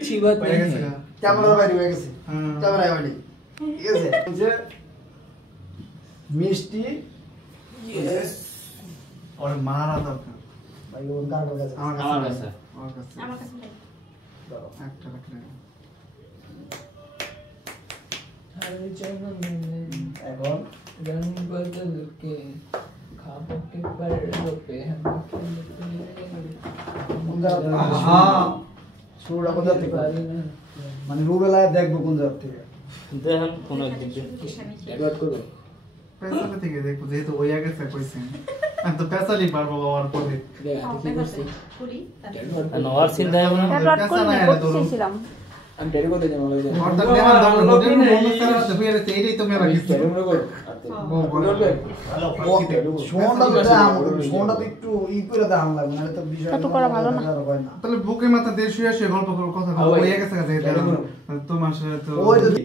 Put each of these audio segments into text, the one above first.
अच्छी बात नहीं है। कैमरा বাইরে হয়ে গেছে ক্যামেরায় হয়নি ঠিক আছে যে মিষ্টি यस और मारा দরকার ভাই ওর কার কাছে আমার কাছে দাও একটা রাখলে हर जन्म में এখন रंग बदल के ख्वाबों के पर्दों पे हम खिलते हैं। হ্যাঁ শুরুটা কোথা থেকে মানে রুবেলায় দেখবো কোন জায়গা থেকে দেখেন কোন একদিন এবার করবে পেছালে থেকে দেখো যেহেতু ওই আগে সে কইছেন আমি তো পেছালি পারবো বাবার পরে কি করছি নওয়ার চিন্তা হবে না পেছালা এনে ধরো আমি টেরি করতে যাবো লাগে অর্ধেক দেন দাও হোটেল মোহাম্মদ সারা তো ফিরে এইটাই তো মেরা কিছু টেরি মনে করো করবে শোনটা তো শোনটা তো একটু ই করে দাম লাগবে না তো বিষয় তো করা ভালো না। তাহলে বুকে মাথা দিয়ে শুয়ে শুয়ে গল্প করো কথা বলো ওই আগে থেকে তোমার সাথে তো ওই যদি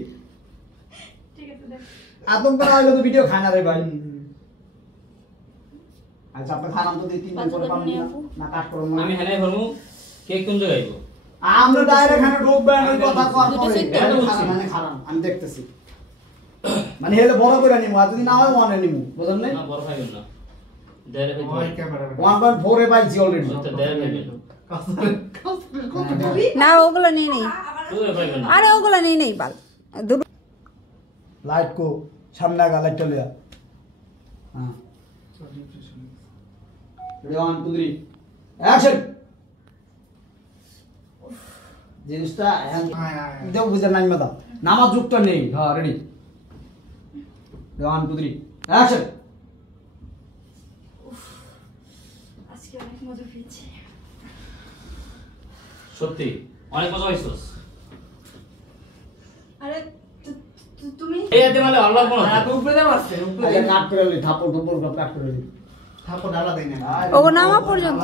আদম করা হইলো তো ভিডিও খায় না রে ভাই আচ্ছা আপনি খানাম তো 3 দিন পরে পাবেন না কাট করব আমি হেলাই ভরমু কে কোন জায়গায় আইবো আমরা ডাইরেক্ট খানা ঢুকবে আমি কথা কর পরে এটা বলছি। মানে খারাপ আমি দেখতেছি মানে হেলে বড় করে নিমু আর যদি না হয় ওয়ানে নিমু বুঝলেন না না বড় খাইবেন না দেরে ওই ভাই ক্যামেরা 1.4 এ পাইছি অলরেডি তো দেরে ভাইবেন না ওগুলো নিয়ে নেই তুই ভাইবেন না আরে ওগুলো নিয়ে নেই বাল লাইট কো সামনে আগা লাইট চলে হ্যাঁ রেডি 1 2 3 অ্যাকশন জিনিসটা দেও বুঝে নাই মাদা নামাজ যুক্ত নেই হ্যাঁ রেডি 1 2 3 অ্যাকশন আজকে অনেক মজা পেয়েছি। সত্যি অনেক মজা হইছস আরে তুমি এই আদে মানে আল্লাহ কোন আছে উপরে দাম আছে আরে কাট করে লি থাপড় ঠোপড় সব কাট করে লি থাপো ডালা দেই না ওগো নামা পর্যন্ত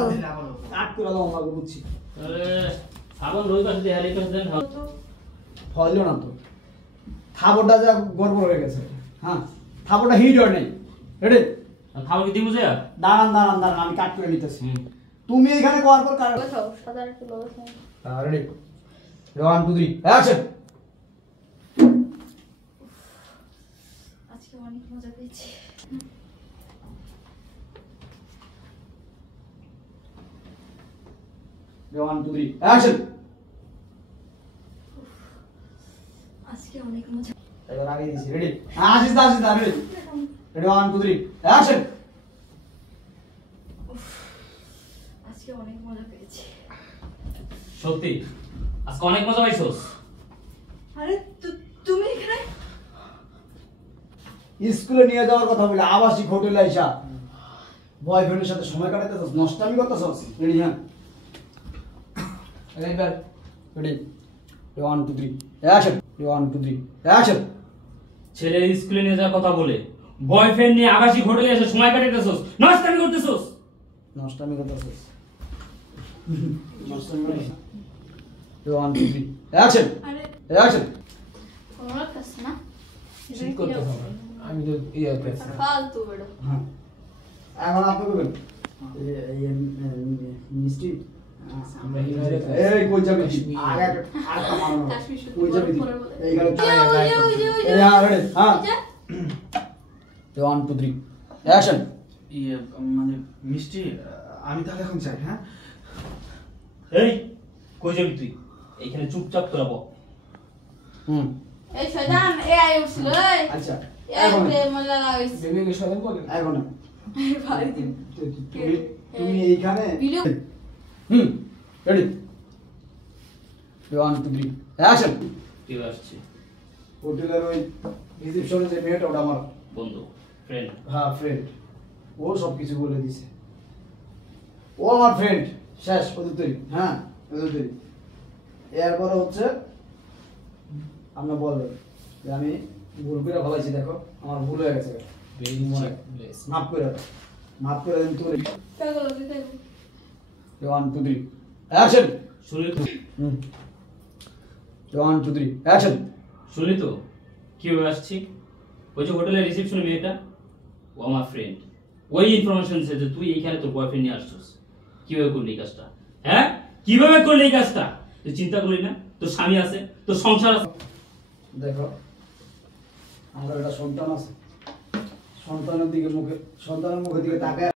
কাট করে দাও আমাকে বুঝছি আরে সাবন রই পাশে দেয়ালি পাশে দেন তো হইলো না তো থাপড়টা যা গড়বড় হয়ে গেছে হ্যাঁ থাপড়টা হিট হয় নাই রেডি খাবো কি দিমু যা দাঁড়ান দাঁড়ান দাঁড়ান আমি কাট করে নিতেছি তুমি এখানে করার পর কাট বসাও সাদা একটু বসাও। রেডি 1 2 3 অ্যাকশন আজকে অনেক মজা পেয়েছি। One, two, three, action! আজকে অনেক মজা এবার আগে দিছি রেডি আসিস দা রেডি রেডি 1 2 3 অ্যাকশন আজকে অনেক মজা পেয়েছি। সত্যি আজকে অনেক মজা পাইছস আরে তুমি এখানে স্কুলে নিয়ে যাওয়ার কথা বলে আবাসিক হোটেলে আইসা বয়ফ্রেন্ডের সাথে সময় কাটাতেছস নষ্টামি করতেছস রেডি হ্যাঁ এবার রেডি 1 2 3 অ্যাকশন 1 2 3 অ্যাকশন ছেলে স্কুলে নিয়ে যাওয়ার কথা বলে বয়ফ্রেন্ড নিয়ে আবাসিক হোটেলে এসে সময় কাটাইতেছস নষ্টামি করতেছস নষ্টামি করতেছস নষ্টামি করতেছস 1 2 3 অ্যাকশন আরে অ্যাকশন তোমার কাছে না ঠিক করতে হবে আমি তো ইয়া করছি ফালতু বেড়ো হ্যাঁ এখন আপনি বলবেন এই মিষ্টি আমরা হিরো এই কই যাবে আগে আরেকটা মারো কাশ্মীর শুধু কই যাবে পরে বলে। এইখানে ওই যে এই রেডি হ্যাঁ ওই যে। 1 2 3 অ্যাকশন ইয়ে মানে মিষ্টি আমি তাহলে এখন চাই হ্যাঁ এই কই যাবি তুই এইখানে চুপচাপ করে বল হুম এই শয়তান এ আই উঠছিল এই আচ্ছা এই এখন যে মজা লাগাইছে বেবিকে সদান বলেন এখন ভাই দিন তুমি তুমি এইখানে ভিডিও হুম রেডি 1 2 3 অ্যাকশন কেউ আসছে হোটেলের ওই রিসেপশনে যে মেয়েটা ওটা আমার বন্ধু ফ্রেন্ড হ্যাঁ ফ্রেন্ড ও সব কিছু বলে দিছে ও আমার ফ্রেন্ড শেষ পদ্ধতি হ্যাঁ পদ্ধতি এরপরে হচ্ছে আপনি বলবেন যে আমি ভুল করে ফেলাইছি দেখো আমার ভুল হয়ে গেছে ভেরি ব্লেস মাফ করে দাও মাফ করে দিন তুমি কাগলো দিতে 1 2 3 অ্যাকশন শুনলি তো 1 2 3 অ্যাকশন শুনলি তো কিভাবে আসছি ওই যে হোটেলের রিসেপশনে মেয়েটা ও আমার ফ্রেন্ড ওই ইনফরমেশন দিয়েছে যে তুই এইখানে তোর বয়ফ্রেন্ড নিয়ে আসছিস কিভাবে করলি এই কাজটা হ্যাঁ কিভাবে করলি এই কাজটা তুই চিন্তা করলি না তোর স্বামী আছে, তোর সংসার আছে। দেখো আমার একটা সন্তান আছে, সন্তানের মুখের দিকে তাকায়